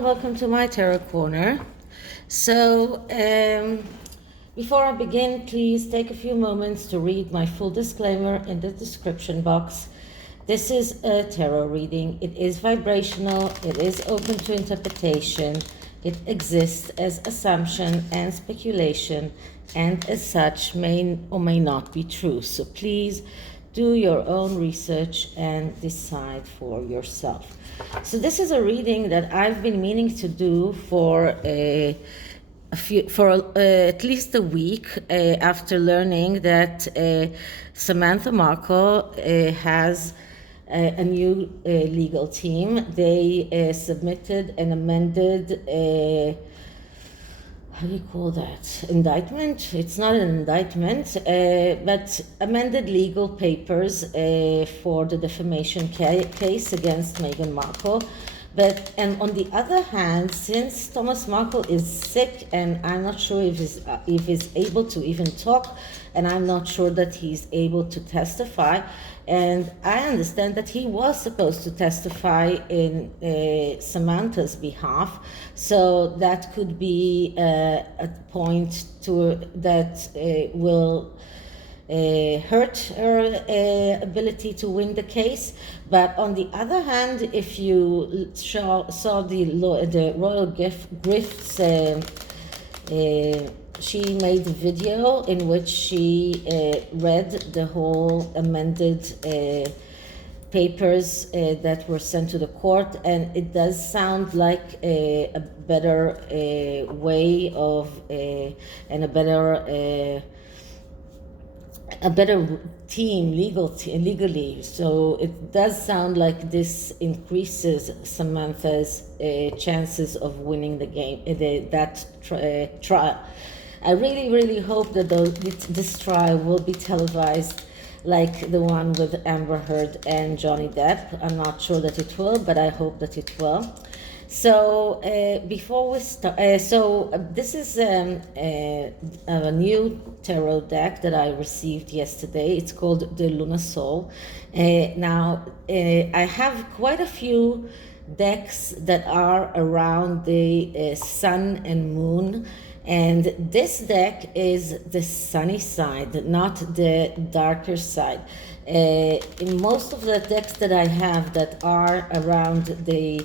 and welcome to my Tarot Corner. So, before I begin, please take a few moments to read my full disclaimer in the description box. This is a tarot reading. It is vibrational, it is open to interpretation, it exists as assumption and speculation, and as such may or may not be true. So please do your own research and decide for yourself. So this is a reading that I've been meaning to do for at least a week after learning that Samantha Markle has a new legal team. They submitted an amended how do you call that? Indictment? It's not an indictment, but amended legal papers for the defamation case against Meghan Markle. And on the other hand, since Thomas Markle is sick and I'm not sure if he's able to even talk, and I'm not sure that he's able to testify, and I understand that he was supposed to testify in Samantha's behalf, so that could be a point that will hurt her ability to win the case. But on the other hand, if you saw the Royal Gifts, she made a video in which she read the whole amended papers that were sent to the court, and it does sound like a better way of and a better team legally. So it does sound like this increases Samantha's chances of winning the game, that trial. I really hope that this trial will be televised like the one with Amber Heard and Johnny Depp. I'm not sure that it will, but I hope that it will. So before we start, this is a new tarot deck that I received yesterday. It's called the Luna Soul. Now, I have quite a few decks that are around the sun and moon. And this deck is the sunny side, not the darker side. In most of the decks that I have that are around the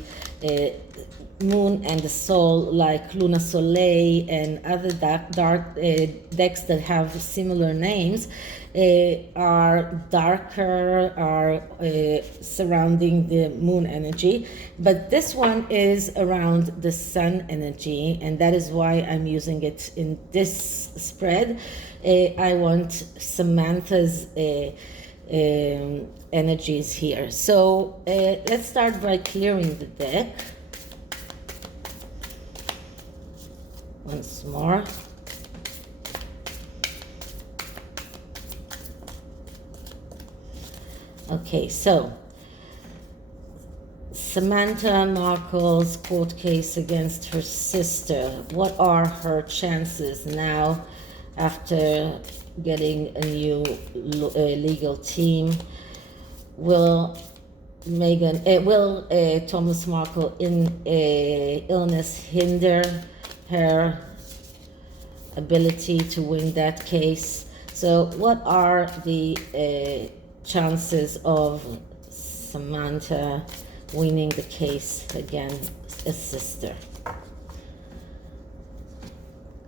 moon and the soul, like Luna Soleil and other dark decks that have similar names, are darker, are surrounding the moon energy, but this one is around the sun energy, and that is why I'm using it in this spread. I want Samantha's energies here. So let's start by clearing the deck once more. Okay, so Samantha Markle's court case against her sister. What are her chances now after getting a new legal team? Will Thomas Markle illness hinder her ability to win that case? So what are the chances of Samantha winning the case against a sister?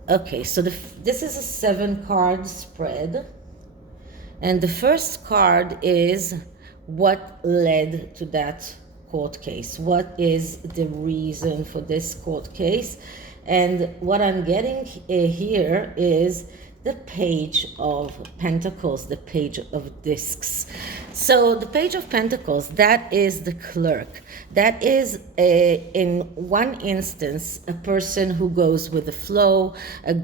Okay, so this is a 7-card spread, and the first card is what led to that court case. What is the reason for this court case? And what I'm getting here is the Page of Pentacles, the Page of Discs. So the Page of Pentacles, that is the clerk. That is, in one instance, a person who goes with the flow, a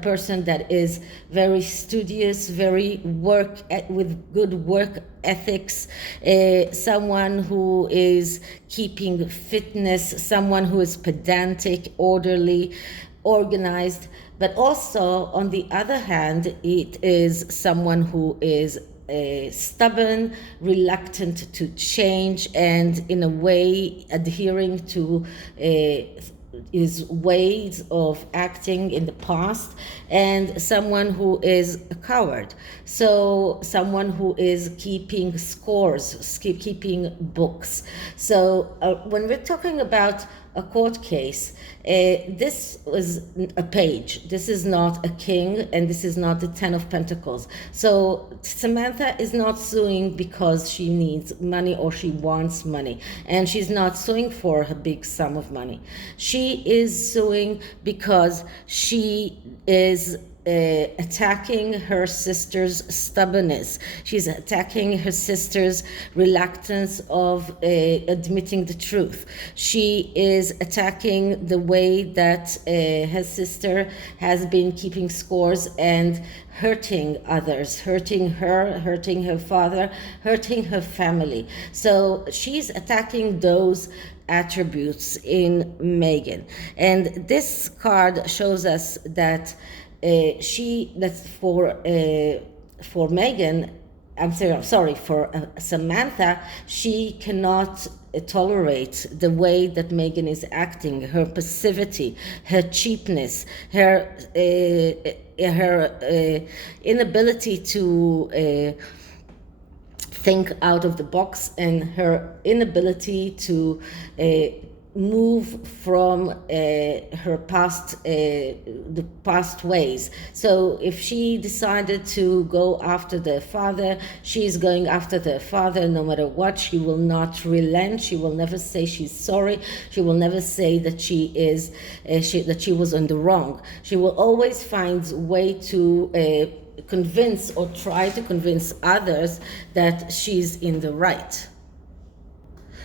person that is very studious, with good work ethics, someone who is keeping fitness, someone who is pedantic, orderly, organized. But also, on the other hand, it is someone who is stubborn, reluctant to change, and in a way adhering to his ways of acting in the past, and someone who is a coward. So someone who is keeping scores, keeping books. So when we're talking about a court case, this was a page. This is not a king, and this is not the 10 of Pentacles. So Samantha is not suing because she needs money or she wants money, and she's not suing for a big sum of money. She is suing because she is attacking her sister's stubbornness. She's attacking her sister's reluctance of admitting the truth. She is attacking the way that her sister has been keeping scores and hurting others, hurting her, hurting her father, hurting her family. So she's attacking those attributes in Meghan. And this card shows us that that's for Meghan, for Samantha, she cannot tolerate the way that Meghan is acting, her passivity, her cheapness, her inability to think out of the box, and her inability to move from her past, the past ways. So if she decided to go after the father, she's going after the father no matter what. She will not relent. She will never say she's sorry. She will never say that she is that she was on the wrong. She will always find a way to convince or try to convince others that she's in the right.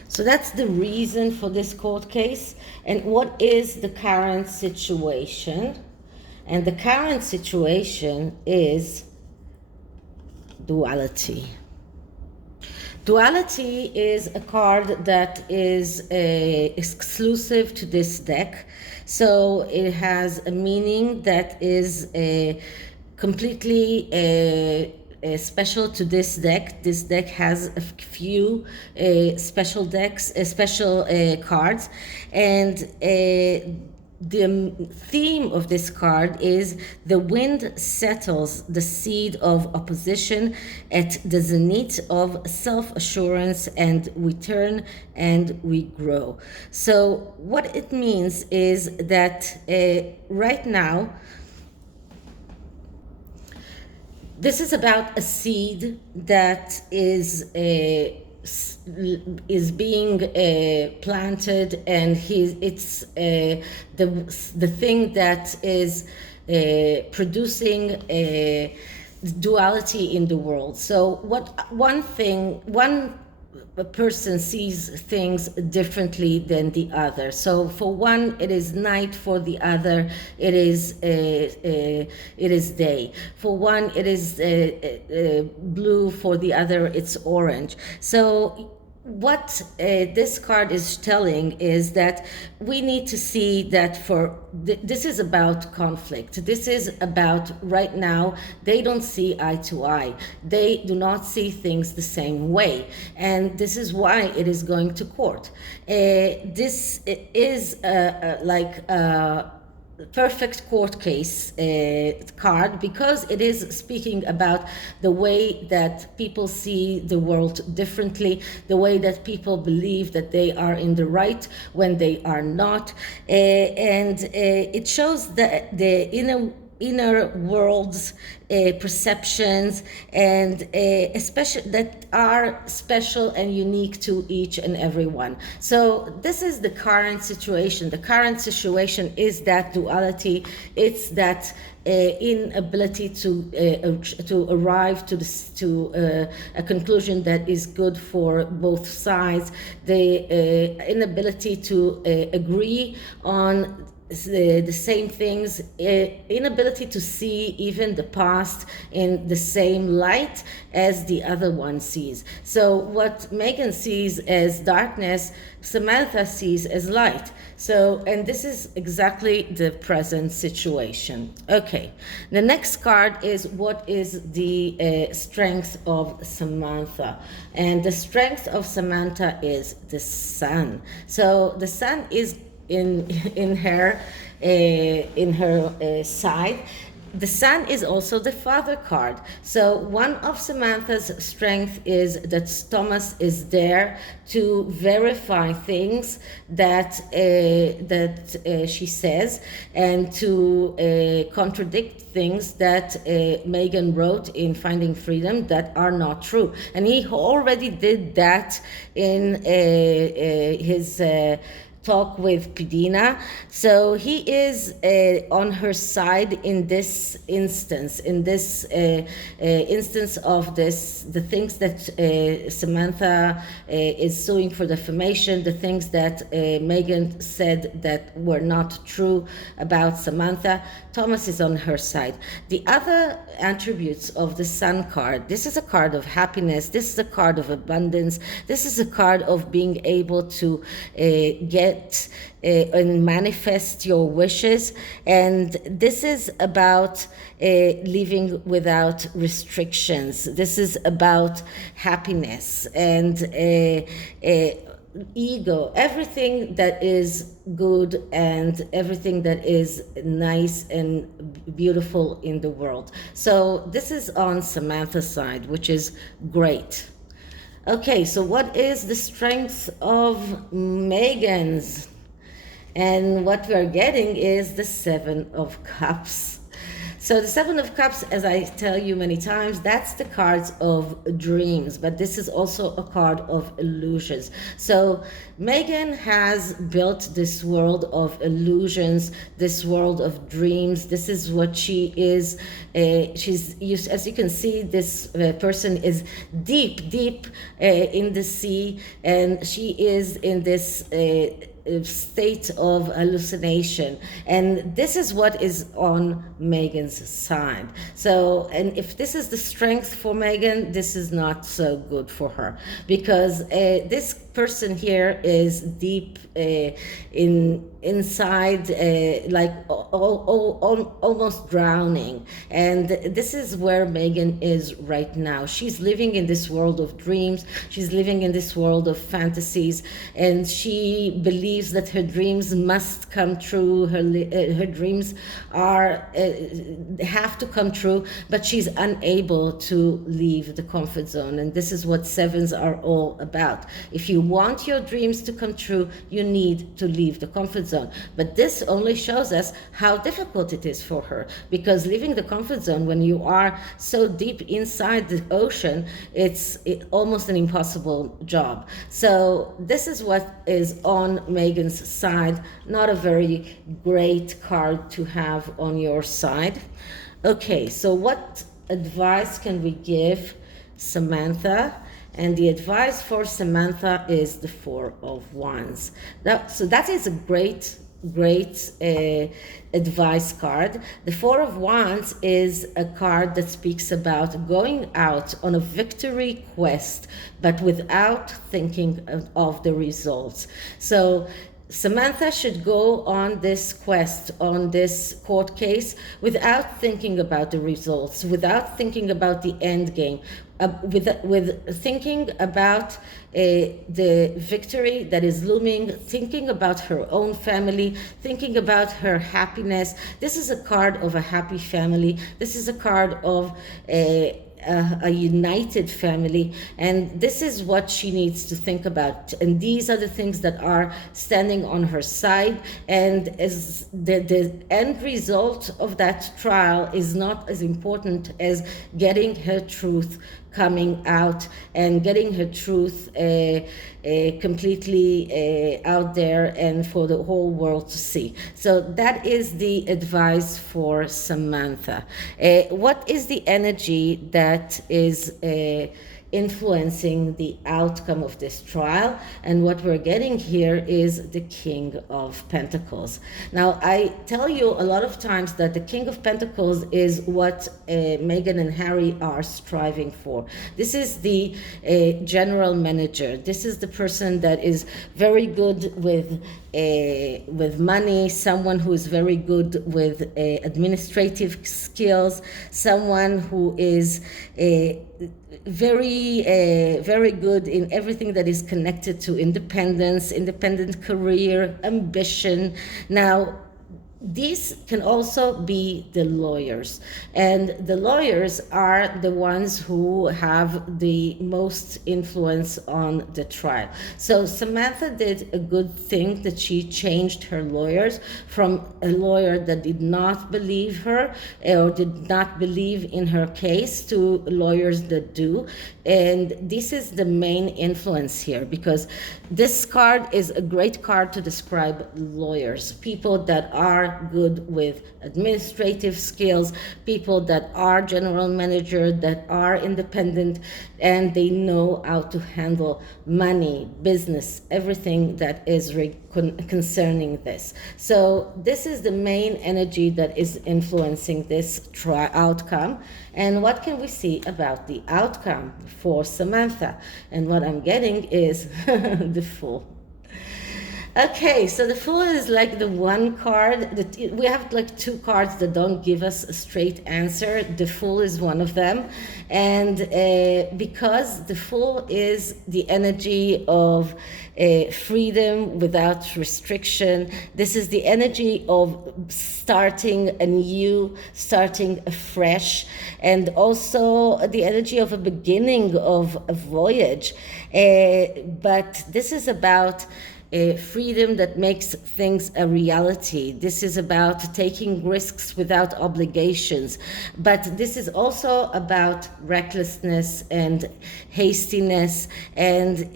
So that's the reason for this court case. And what is the current situation? And the current situation is duality. Duality is a card that is exclusive to this deck. So it has a meaning that is completely special to this deck. This deck has a few special cards, and the theme of this card is the wind settles the seed of opposition at the zenith of self-assurance, and we turn and we grow. So what it means is that right now, this is about a seed that is being planted, and it's the thing that is producing duality in the world. So one person sees things differently than the other. So for one, it is night. For the other, it is day. For one, it is blue. For the other, it's orange. So what this card is telling is that we need to see that this is about conflict. This is about right now, they don't see eye to eye. They do not see things the same way. And this is why it is going to court. This is like a perfect court case card, because it is speaking about the way that people see the world differently, the way that people believe that they are in the right when they are not, and it shows the inner world's perceptions, and especially that are special and unique to each and every one. So this is the current situation. The current situation is that duality. It's that inability to arrive to a conclusion that is good for both sides. The inability to agree on the same things, inability to see even the past in the same light as the other one sees. So what Meghan sees as darkness, Samantha sees as light. So, and this is exactly the present situation. Okay, the next card is what is the strength of Samantha. And the strength of Samantha is the sun. So the sun is in her side. The sun is also the father card. So one of Samantha's strength is that Thomas is there to verify things that she says, and to contradict things that Meghan wrote in Finding Freedom that are not true. And he already did that in his talk with Pidina. So he is on her side in this instance, instance of this, the things that Samantha is suing for defamation, the things that Meghan said that were not true about Samantha. Thomas is on her side. The other attributes of the Sun card, this is a card of happiness, this is a card of abundance, this is a card of being able to get and manifest your wishes, and this is about living without restrictions. This is about happiness and ego, everything that is good and everything that is nice and beautiful in the world. So this is on Samantha's side, which is great. Okay, so what is the strength of Meghan's? And what we are getting is the Seven of Cups. So the Seven of Cups, as I tell you many times, that's the cards of dreams, but this is also a card of illusions. So Meghan has built this world of illusions, this world of dreams. This is what she is. She's, as you can see, this person is deep in the sea, and she is in this state of hallucination, and this is what is on Meghan's side. So, and if this is the strength for Meghan, this is not so good for her, because this person here is deep inside, like almost drowning, and this is where Meghan is right now. She's living in this world of dreams, she's living in this world of fantasies, and she believes that her dreams must come true. Her dreams are have to come true, but she's unable to leave the comfort zone. And this is what sevens are all about. If you want your dreams to come true, you need to leave the comfort zone. But this only shows us how difficult it is for her, because leaving the comfort zone when you are so deep inside the ocean, it's almost an impossible job. So this is what is on Meghan's side. Not a very great card to have on your side. Okay, so what advice can we give Samantha? And the advice for Samantha is the Four of Wands. So that is a great advice card. The Four of Wands is a card that speaks about going out on a victory quest, but without thinking of the results. So Samantha should go on this quest, on this court case, without thinking about the results, without thinking about the end game, with thinking about the victory that is looming, thinking about her own family, thinking about her happiness. This is a card of a happy family. This is a card of a united family, and this is what she needs to think about. And these are the things that are standing on her side, and as the end result of that trial is not as important as getting her truth coming out and getting her truth completely out there and for the whole world to see. So that is the advice for Samantha. What is the energy that is influencing the outcome of this trial. And what we're getting here is the King of Pentacles. Now, I tell you a lot of times that the King of Pentacles is what Meghan and Harry are striving for. This is the general manager. This is the person that is very good with money, someone who is very good with administrative skills, someone who is very good in everything that is connected to independence, independent career, ambition. Now, these can also be the lawyers, and the lawyers are the ones who have the most influence on the trial. So Samantha did a good thing that she changed her lawyers from a lawyer that did not believe her or did not believe in her case to lawyers that do. And this is the main influence here, because this card is a great card to describe lawyers, people that are good with administrative skills, people that are general manager, that are independent, and they know how to handle money, business, everything that is concerning this. So this is the main energy that is influencing this outcome. And what can we see about the outcome for Samantha? And what I'm getting is the Fool. Okay, so the Fool is like the one card that we have, like two cards that don't give us a straight answer. The Fool is one of them, and because the Fool is the energy of freedom without restriction. This is the energy of starting anew, starting afresh, and also the energy of a beginning of a voyage. But this is about freedom that makes things a reality. This is about taking risks without obligations. But this is also about recklessness and hastiness and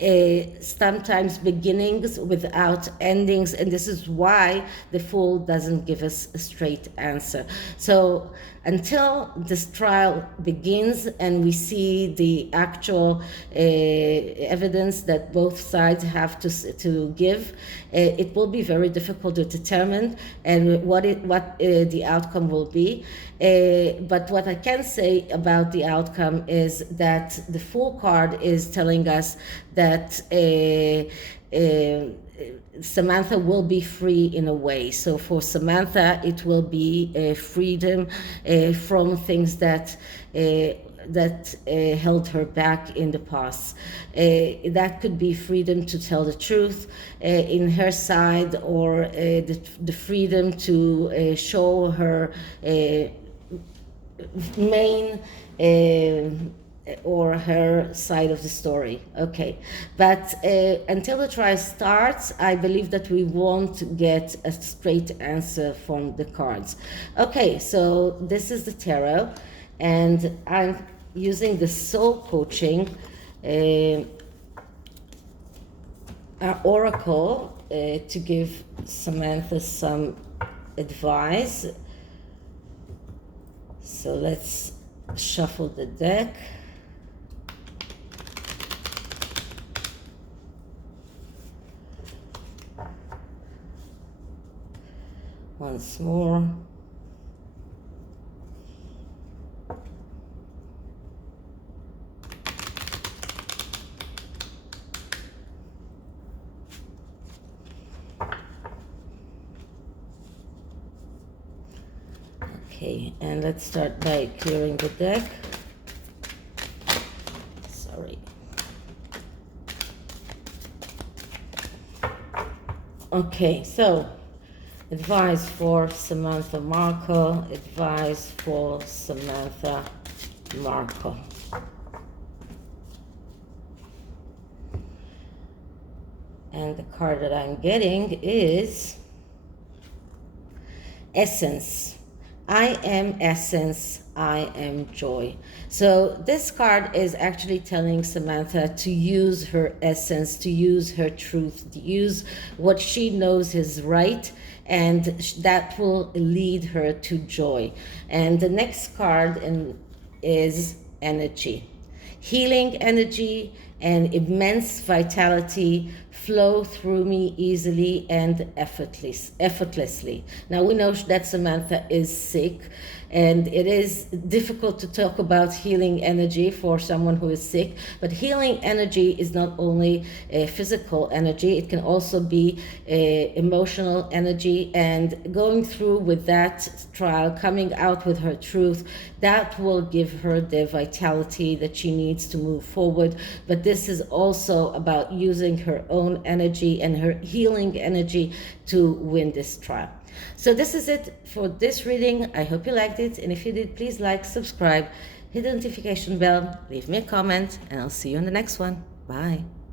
sometimes beginnings without endings. And this is why the Fool doesn't give us a straight answer. So until this trial begins and we see the actual evidence that both sides have to give, it will be very difficult to determine and what the outcome will be. But what I can say about the outcome is that the Fool card is telling us that Samantha will be free in a way. So for Samantha, it will be freedom from things that held her back in the past. That could be freedom to tell the truth in her side, or the freedom to show her main or her side of the story. Okay, but until the trial starts, I believe that we won't get a straight answer from the cards. Okay, so this is the tarot, and I'm using the soul coaching oracle to give Samantha some advice. So let's shuffle the deck. Once more. Okay, and let's start by clearing the deck. Sorry. Okay, so advice for Samantha Markle. Advice for Samantha Markle. And the card that I'm getting is Essence. I am essence, I am joy. So this card is actually telling Samantha to use her essence, to use her truth, to use what she knows is right, and that will lead her to joy. And the next card is energy. healing energy and immense vitality flow through me easily and effortlessly. Now we know that Samantha is sick, and it is difficult to talk about healing energy for someone who is sick, but healing energy is not only a physical energy, it can also be a emotional energy, and going through with that trial, coming out with her truth, that will give her the vitality that she needs to move forward. But this is also about using her own energy and her healing energy to win this trial. So this is it for this reading. I hope you liked it, and if you did, please like, subscribe, hit the notification bell, leave me a comment, and I'll see you in the next one. Bye.